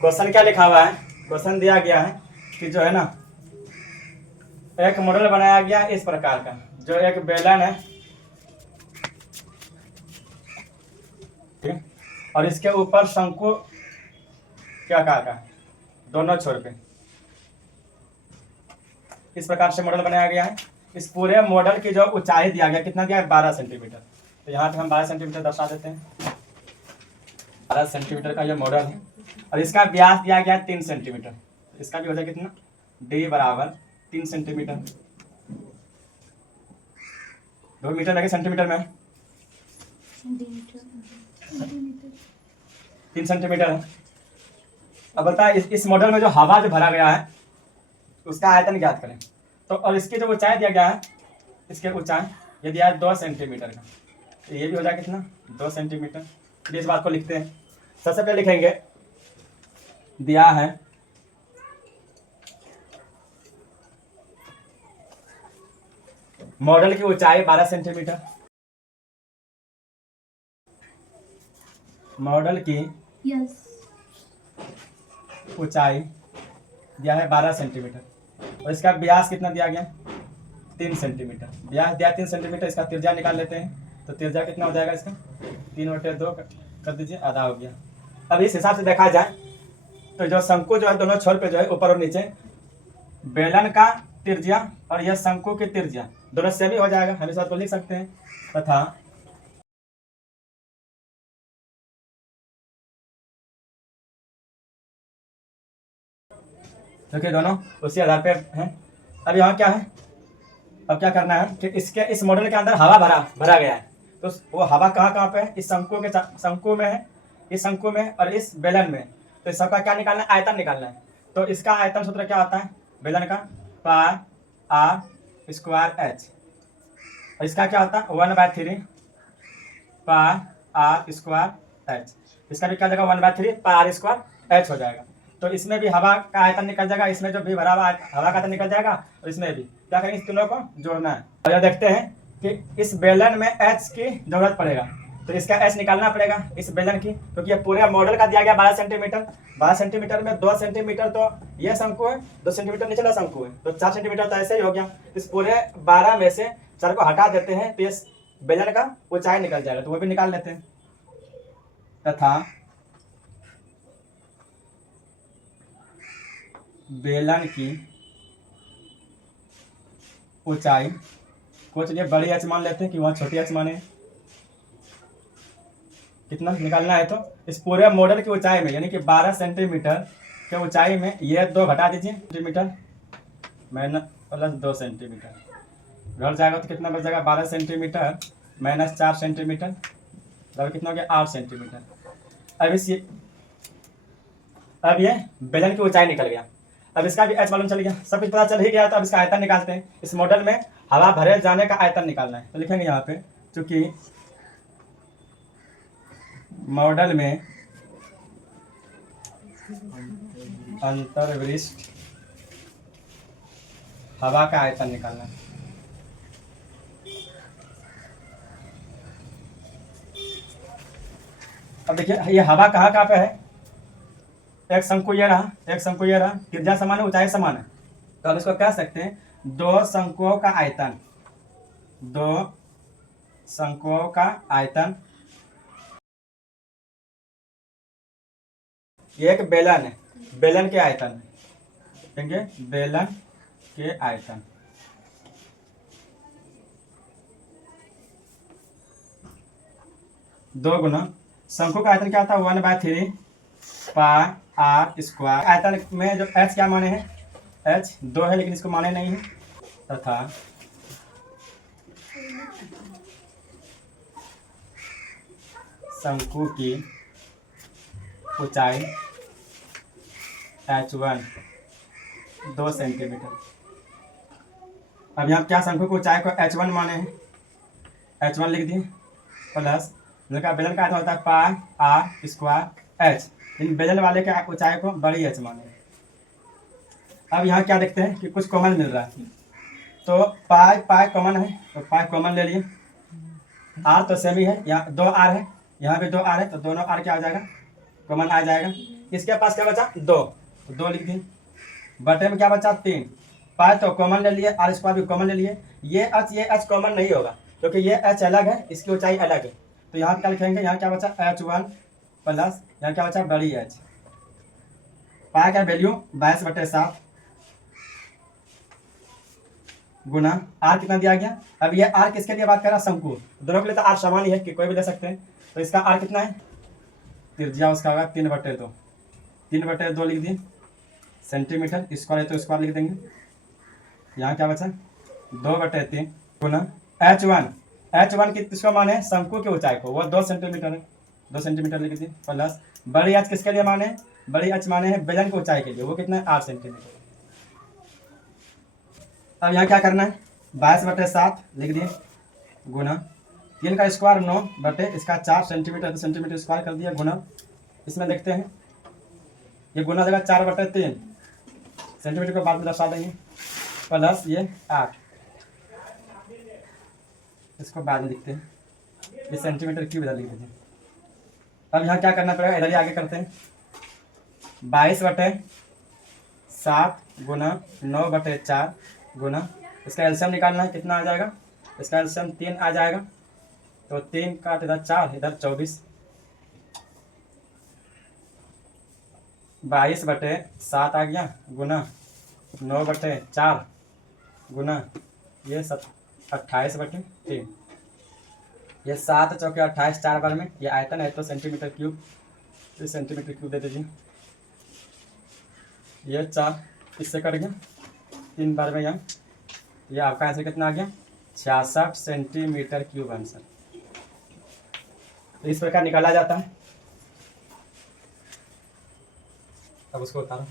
Question क्या लिखा हुआ है, क्वेश्चन दिया गया है कि जो है ना एक मॉडल बनाया गया इस प्रकार का, जो एक बेलन है, ठीक, और इसके ऊपर शंकु क्या आकार का है, दोनों छोर पे। इस प्रकार से मॉडल बनाया गया है। इस पूरे मॉडल की जो ऊंचाई दिया गया, कितना दिया है, 12 सेंटीमीटर। तो यहाँ पे हम 12 सेंटीमीटर दर्शा देते हैं। 12 सेंटीमीटर का ये मॉडल है और इसका व्यास दिया गया है 3 सेंटीमीटर। इसका भी हो जाएगा कितना, डी बराबर 3 सेंटीमीटर। 2 मीटर लगे सेंटीमीटर में, 3 सेंटीमीटर है। अब बता इस मॉडल में जो हवा जो भरा गया है उसका आयतन ज्ञात करें। तो और इसकी जो ऊंचाई दिया गया है, इसके ऊंचाई ये दिया है 2 सेंटीमीटर का, तो ये भी हो जाएगा कितना, 2 सेंटीमीटर। फिर इस बात को लिखते हैं। सबसे पहले लिखेंगे, दिया है मॉडल की ऊंचाई 12 सेंटीमीटर। मॉडल की ऊंचाई दिया है 12 सेंटीमीटर और इसका व्यास कितना दिया गया, 3 सेंटीमीटर। व्यास दिया 3 सेंटीमीटर। इसका त्रिज्या निकाल लेते हैं। तो त्रिज्या कितना हो जाएगा इसका, 3/2 कर दीजिए, आधा हो गया। अब इस हिसाब से देखा जाए तो जो शंकु जो है दोनों छोर पे जो है ऊपर और नीचे, बेलन का त्रिज्या और यह शंकु की त्रिज्या दोनों सेम ही हो जाएगा। हम इस बात को लिख सकते हैं। तथा क्योंकि दोनों उसी आधार पे हैं। अब यहाँ क्या है, अब क्या करना है कि इसके इस मॉडल के अंदर हवा भरा गया है। तो वो हवा कहाँ कहाँ पे है, इस शंकु में है, इस शंकु में और इस बेलन में। तो इस सबका क्या निकालना है, आयतन निकालना है। तो इसका आयतन सूत्र क्या होता है, बेलन का पाई आर स्क्वायर एच, और इसका क्या होता है 1/3 पाई आर स्क्वायर एच। इसका भी क्या जाएगा 1/3 पाई आर स्क्वायर एच हो जाएगा। तो इसमें भी हवा का आयतन निकल जाएगा, इसमें जो भी भरा हुआ हवा का आयतन निकल जाएगा, और इसमें भी क्या करेंगे, इस तीनों को जोड़ना है। और यह देखते हैं कि इस बेलन में एच की जरूरत पड़ेगा, तो इसका एच निकालना पड़ेगा इस बेलन की, क्योंकि ये पूरे मॉडल का दिया गया 12 सेंटीमीटर। 12 सेंटीमीटर में 2 सेंटीमीटर तो ये शंकु है, 2 सेंटीमीटर निचला शंकु है, तो 4 सेंटीमीटर तो ऐसे ही हो गया। इस पूरे 12 में से 4 को हटा देते हैं तो ये बेलन का ऊंचाई निकल जाएगा, तो वो भी निकाल लेते हैं। तथा बेलन की ऊंचाई को चलिए बड़ी एच मान लेते हैं कि वहाँ छोटी एच माने, कितना निकालना है। तो इस पूरे मॉडल की ऊंचाई में यानी कि 12 सेंटीमीटर के ऊंचाई में ये 2 घटा दीजिए सेंटीमीटर माइनस प्लस 2 सेंटीमीटर घट जाएगा, तो कितना बच जाएगा 12 सेंटीमीटर माइनस 4 सेंटीमीटर, तो कितना हो गया 8 सेंटीमीटर। अब ये बेलन की ऊंचाई निकल गया। अब इसका भी एच मालूम चल गया, सब कुछ पता चल ही गया। तो अब इसका आयतन निकालते हैं। इस मॉडल में हवा भरे जाने का आयतन निकालना है, तो लिखेंगे यहाँ पे, चूंकि मॉडल में अंतर्वृष्ट हवा का आयतन निकालना है। अब देखिए ये हवा कहाँ कहाँ पे है, एक शंकु ये रहा, एक शंकु ये रहा, त्रिज्या समान है, ऊंचाई समान है। तो हम इसको कह सकते हैं 2 शंकुओं का आयतन, 2 शंकुओं का आयतन, ये एक बेलन है, बेलन के आयतन देंगे, बेलन के आयतन। दो गुना शंकु का आयतन क्या होता है 1/3 पाई आर स्क्वायर। आयतन में जो एच क्या माने हैं, एच 2 है लेकिन इसको माने नहीं है। तथा शंकु की ऊंचाई h1 2 सेंटीमीटर। अब यहाँ क्या शंकु की ऊंचाई को h1 माने हैं, h1 लिख दिए प्लस बेलन का आयतन होता है पाई आर स्क्वायर एच, इन बेलन वाले के ऊंचाई को बड़ी एच माने। अब यहाँ क्या देखते हैं कि कुछ कॉमन मिल रहा है, तो पाई पाई कॉमन है, तो पाई कॉमन ले लिए। आर तो सेम ही है, यहाँ 2 आर है, यहाँ भी 2 आर है, तो दोनों आर क्या आ जाएगा, कॉमन आ जाएगा। इसके पास क्या बचा 2, 2 लिख दिए। बटे में क्या बचा 3, पाए तो कॉमन ले लिए, आर स्क्वायर भी कॉमन ले लिए। ये एच कॉमन नहीं होगा क्योंकि ये एच अलग है, इसकी ऊंचाई अलग है। तो यहाँ क्या लिखेंगे, यहाँ क्या बचा h1 प्लस यहाँ क्या बचा बड़ी एच, पाए का वैल्यू 22/7 गुना आर कितना दिया गया। अब ये आर किसके लिए बात कर रहा है, शंकु, दोनों के लिए तो आर समान ही है कि कोई भी ले सकते हैं। तो इसका आर कितना है, त्रिज्या उसका होगा 3/2, 3/2 लिख दिए। सेंटीमीटर स्क्वायर है तो स्क्वायर लिख देंगे। यहाँ क्या बचा 2/3 गुना h1 किसको माने है, शंकु की ऊंचाई को, वो 2 सेंटीमीटर है, 2 सेंटीमीटर लिख दिए। प्लस बड़ी एच किसके लिए माने, बड़ी एच माने है बेलन की ऊंचाई के लिए, वो कितना है 8 सेंटीमीटर। अब यहाँ क्या करना है 22/7 लिख दिए गुना 3 का स्क्वायर 9 बटे इसका 4 सेंटीमीटर, तो सेंटीमीटर स्क्वायर कर दिया गुना। इसमें देखते हैं ये गुना देगा 4/3, सेंटीमीटर को बाद में दर्शा देंगे। प्लस ये 8, इसको बाद में लिखते हैं, ये सेंटीमीटर क्यूब इधर लिख देते। अब यहाँ क्या करना पड़ेगा, इधर ही आगे करते हैं। 22/7 गुना 9/4 गुना इसका एलसीएम निकालना है, कितना आ जाएगा, इसका एलसीएम 3 आ जाएगा। तो 3 काट इधर 4 इधर 24, 22/7 आ गया गुना 9/4 गुना ये 28/3, ये 7 चौके 28, 4 बार में ये आयतन है तो सेंटीमीटर क्यूब, तो सेंटीमीटर क्यूब दे दीजिए। ये 4 इससे कट गया 3 बार में यहाँ, ये आपका आंसर कितना आ गया 66 सेंटीमीटर क्यूब आंसर। तो इस प्रकार निकाला जाता है। अब उसको उतारो।